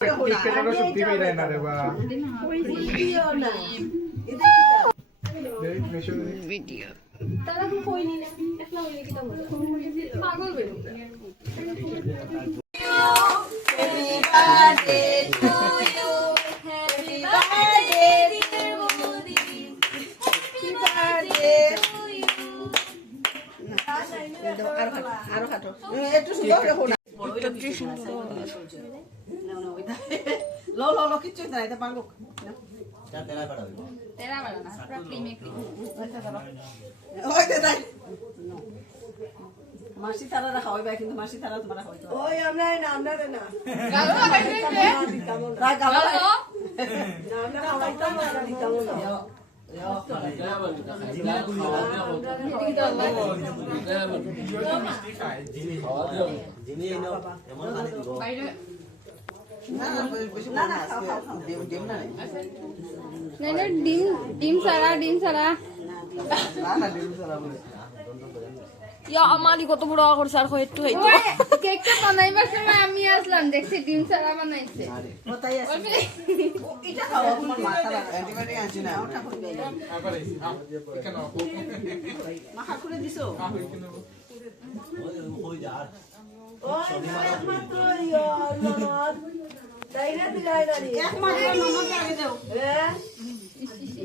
টিকেটারও সত্যি কইরা না রে বা ভিডিও না ভিডিও তারা তো কইনি না একলা হইলে কি তামো পাগল বেরো happy birthday to you happy birthday dear Modi happy birthday to you আরো খাটো একটু সুন্দর করে ফোন লো লো লো কিচ্ছু না এটা পাগল তেরা বাড়া না পুরো ক্রিমে ক্রিম ওই দে তাই মাসি তারা রাখা হইবা কিন্তু মাসি তারা তোমারা হইতো ওই আমরা না গালো লাগাইতে রা গালো না আমরা হইতো না দিতাম না ডিম সারা আমারই কত বড় করছে আর একটু হইতো কেকটা বানাইবার সময় আমি আসলাম দেখছি ডিম সারা বানাইছে এটা খাওয়া তোমার মাথা অ্যান্টিবায়োটিক আনছি না ওটা করে দেই এখানে মাখা করে দিছো ওই যার একমাত্র ইয়ার তাইরা দিলাই না একমাত্র ননদ লাগে দাও হ্যাঁ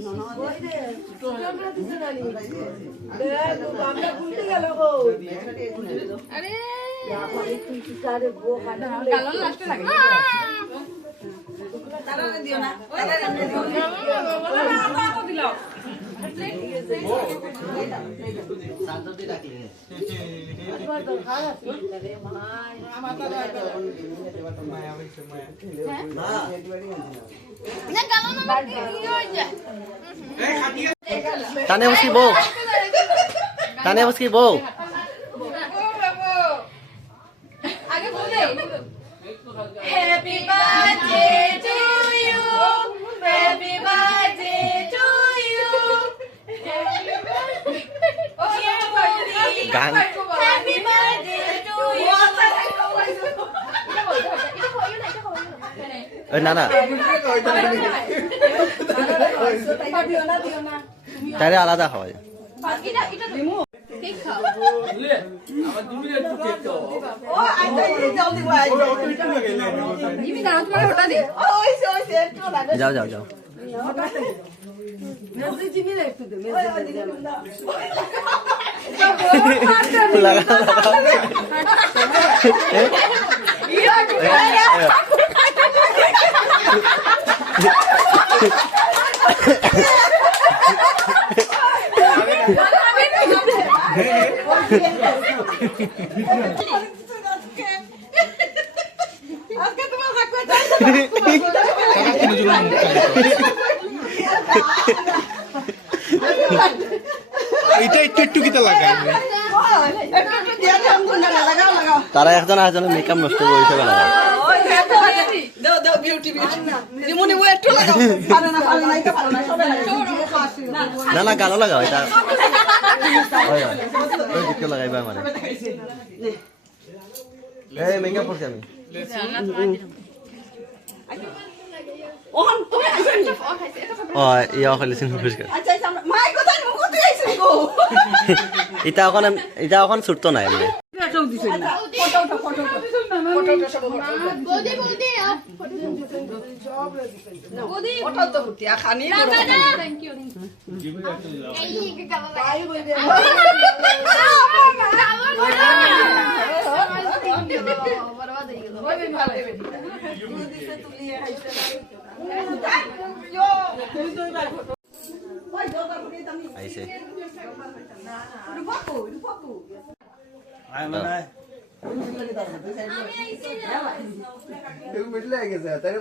ননদ ওই রে তোমরা দিছো না নি আমরা ভুলতে গেল গো আরে তুই কি করে গো কাটা কালো লাস্ট লাগে তারা দিও না ওই দিও না তো দিলাও শান্ততি রাখলে একবার তো খারাপ রে মাই আমার তো মায়া হইছে মায়া না না কালো না কি হই যায় তানে বসকি বউ আগে বলে happy birthday to you happy birthday to you গান হ্যাপি বার্থডে টু ইউ ওই না তাহলে আলাদা হয় কেক খাও জিমি দাও তোমার ওটা দে যাও এটা একটু কিতা লাগাই তারা একজন আরেকজনের মেকআপ নষ্ট করেছে বেলা না গালো লাগাও এটা দিকে লাগাইবা মানে এই মেকআপ করছি আমি ইয়া খাইলেছেন পরিষ্কার এটা এখন ছুটতো না এমনি আইছে মিটলে গেছে তাই